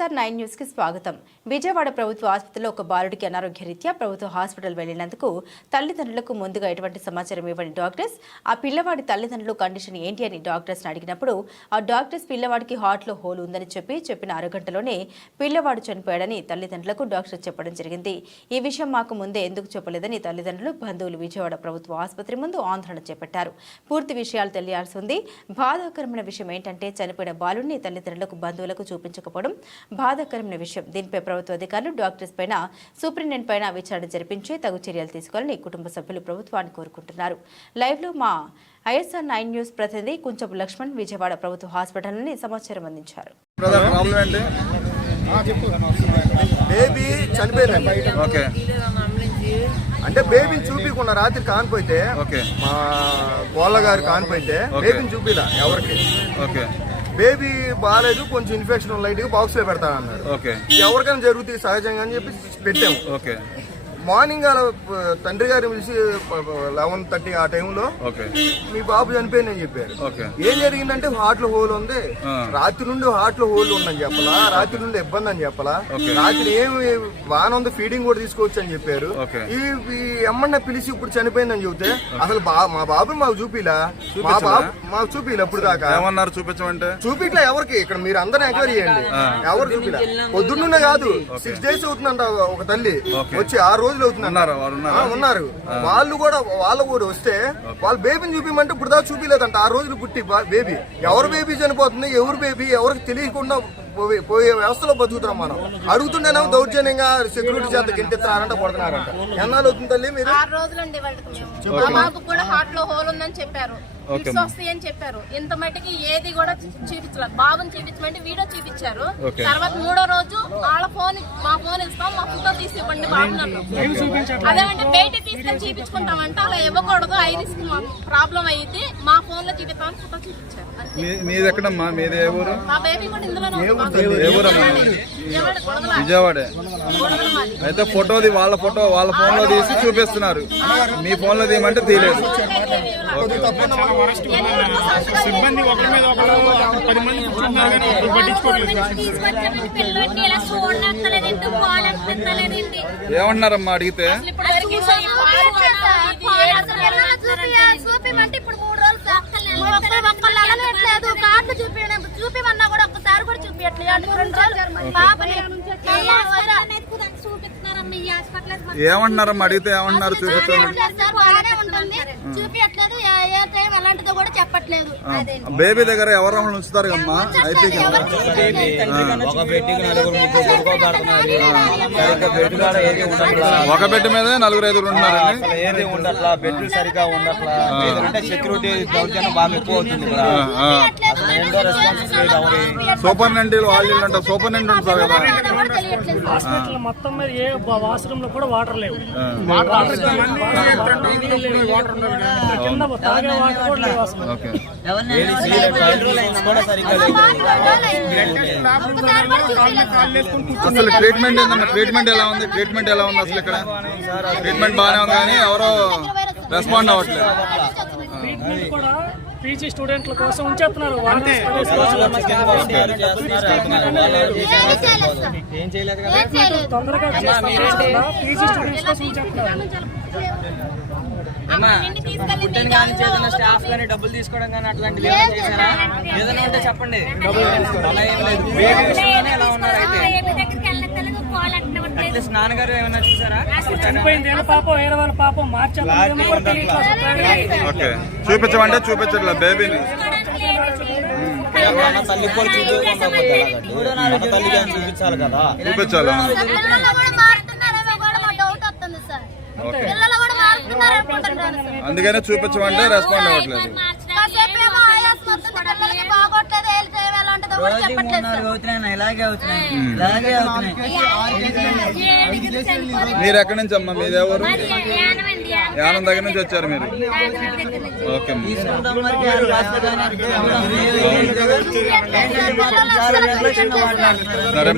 ISR9 news కి స్వాగతం. విజయవాడ ప్రభుత్వ ఆసుపత్రిలో ఒక బాలుడికి అనారోగ్య రీత్యా ప్రభుత్వ హాస్పిటల్ వెళ్లినందుకు తల్లిదండ్రులకు ముందుగా ఎటువంటి సమాచారం ఇవ్వని డాక్టర్స్ ఆ పిల్లవాడి తల్లిదండ్రుల కండిషన్ ఏంటి అని డాక్టర్స్ అడిగినప్పుడు ఆ డాక్టర్స్ పిల్లవాడికి హార్ట్ లో హోల్ ఉందని చెప్పిన అరగంటలోనే పిల్లవాడు చనిపోయాడని తల్లిదండ్రులకు డాక్టర్ చెప్పడం జరిగింది. ఈ విషయం మాకు ముందే ఎందుకు చెప్పలేదని తల్లిదండ్రులు బంధువులు విజయవాడ ప్రభుత్వ ఆసుపత్రి ముందు ఆందోళన చేపట్టారు. పూర్తి విషయాలు తెలియాల్సి ఉంది. బాధాకరమైన విషయం ఏంటంటే చనిపోయిన బాలుడిని తల్లిదండ్రులకు బంధువులకు చూపించకపోవడం బాధాకరమైన విషయం. దీనిపై ప్రభుత్వ అధికారులు డాక్టర్స్ పైన సూపరింటెండెంట్ పైన విచారణ జరిపించి తగు చర్యలు తీసుకోవాలని కుటుంబ సభ్యులు ప్రభుత్వాన్ని కోరుకుంటున్నారు. లైవ్ లో మా ISR9 న్యూస్ ప్రతినిధి కుంచపు లక్ష్మణ్ విజయవాడ ప్రభుత్వ హాస్పిటల్ నుండి సమాచారం అందించారు. అంటే బేబీని చూపించకుండా రాత్రి కానిపోతే మా కోళ్ళ గారు కానిపోతే బేబీని చూపిలా ఎవరికి. బేబీ బాగాలేదు, కొంచెం ఇన్ఫెక్షన్ లైట్ గా బాక్స్ లో పెడతానన్నారు. ఎవరికైనా జరుగుతుంది సహజంగా అని చెప్పి పెట్టాము. మార్నింగ్ అలా తండ్రి గారిని పిలిచి 11:30 ఆ టైంలో మీ బాబు చనిపోయిందని చెప్పారు. ఏం జరిగిందంటే హార్ట్ లో హోల్ ఉంది, రాత్రి నుండి హార్ట్ లో హోల్ ఉందని చెప్పలా, రాత్రి నుండి ఇబ్బంది అని చెప్పలా, రాత్రి ఏమి బాగానే ఉంది ఫీడింగ్ కూడా తీసుకోవచ్చు అని చెప్పారు. ఈ ఎమ్మన్న పిలిచి ఇప్పుడు చనిపోయిందని చెబితే అసలు మా బాబు మాకు చూపిలా, మా బాబు మాకు చూపిలా ఇప్పుడు దాకా ఏమన్నారు చూపించమంటే చూపిట్లా ఎవరికి. ఇక్కడ మీరు అందరూ ఎంక్వైరీ చేయండి, ఎవరు చూపిలా. పొద్దున్నే కాదు 6 days అవుతుందంట ఒక తల్లి వచ్చి 6 రోజులు అవుతున్నారు. వాళ్ళు కూడా వస్తే వాళ్ళ బేబీని చూపిమంటే ఇప్పుడు దాకా చూపిలేదంట. 6 రోజులు పుట్టి బేబీ, ఎవరు బేబీ చనిపోతుంది, ఎవరు బేబీ ఎవరికి తెలియకుండా పోయే వ్యవస్థలో బతుకుతున్నాం మనం. అడుగుతుండేనా దౌర్జన్యంగా సెక్యూరిటీ చేత గింటిస్తున్నారంట, పడుతున్నారంట. ఎన్నాళ్ళు అవుతుంది తల్లి మీరు? 6 రోజులండి. వాళ్ళకి కూడా హార్ట్ లో హోల్ ఉందని చెప్పారు, ఫిట్స్ వస్తాయి అని చెప్పారు. ఇంత మట్టికి ఏది కూడా చూపించలేదు. బాబుని చూపించమంటే వీడియో చూపించారు. తర్వాత 3వ రోజు వాళ్ళ మా ఫోన్ ఇస్తాం, మా ఫోటో తీసి ఇవ్వండి బాబు. అదేమంటే బయట తీసుకొని చూపించుకుంటామంటే అలా ఇవ్వకూడదు, ఐరిస్ ప్రాబ్లం అయ్యింది, మా ఫోన్ లో చూపిస్తామని ఫోటో చూపించారు. మా బేబీ కూడా ఇందులోనే విజయవాడే. అయితే ఫోటోది వాళ్ళ ఫోన్ లో తీసి చూపిస్తున్నారు, మీ ఫోన్ లో తీయమంటే తీయలేదు. సిబ్బంది ఒకరి మీద ఒకరు 10 మంది ఏమన్నారమ్మా అడిగితే? చూపిమన్నా కూడా ఒక్కసారి కూడా చూపించట్లేదు. ఏమంటున్నారమ్మా అడిగితే? ఏమంటున్నారు? చూపించట్లేదు, ఎలాంటిదో కూడా చెప్పట్లేదు. బేబీ దగ్గర ఎవరు ఉంచుతారు అమ్మా? అయితే ఒక బెడ్ మీద 4-5 ఉంటున్నారండి. ఏది ఉండట్లా, బెడ్ సరిగా ఉండట్లా, సెక్యూరిటీ దౌర్జన్యం బాగా ఎక్కువ అవుతుంది. సూపరింటెండెంట్ వాళ్ళు ఉంటారు, సూపరింటెండెంట్ ఉంటారు కదా. హాస్పిటల్ మొత్తం మీద ఏ వాష్రూమ్ లో కూడా వాటర్ లేవు. అసలు ట్రీట్మెంట్ ఏందమ్మా? ట్రీట్మెంట్ ఎలా ఉంది? అసలు ఇక్కడ ట్రీట్మెంట్ బాగానే ఉంది కానీ ఎవరో రెస్పాండ్ అవ్వట్లేదు. కూడా పీజీ స్టూడెంట్ల కోసం ఉంచేస్తున్నారు. తొందరగా పీజీ స్టూడెంట్స్ కోసం ఉంచేస్తున్నారు. స్టాఫ్ గానీ డబ్బులు తీసుకోవడం కానీ అట్లాంటివి ఏదైనా ఉంటే చెప్పండి. ఎలా ఉన్నారు? అయితే నాన్నగారు ఏమైనా చూసారా? చనిపోయింది పాపం, వేరే వాళ్ళ పాపం మార్చాలి. చూపించమంటే చూపించట్లేదు బేబీని. తల్లి కూడా తల్లిగా చూపించాలి కదా, చూపించాలి. అందుకనే చూపించమంటే రెస్పాండ్ అవ్వట్లేదు. మీరు ఎక్కడి నుంచి అమ్మా? మీది ఎవరు? యానం దగ్గర నుంచి వచ్చారు మీరు? ఓకే. సరే.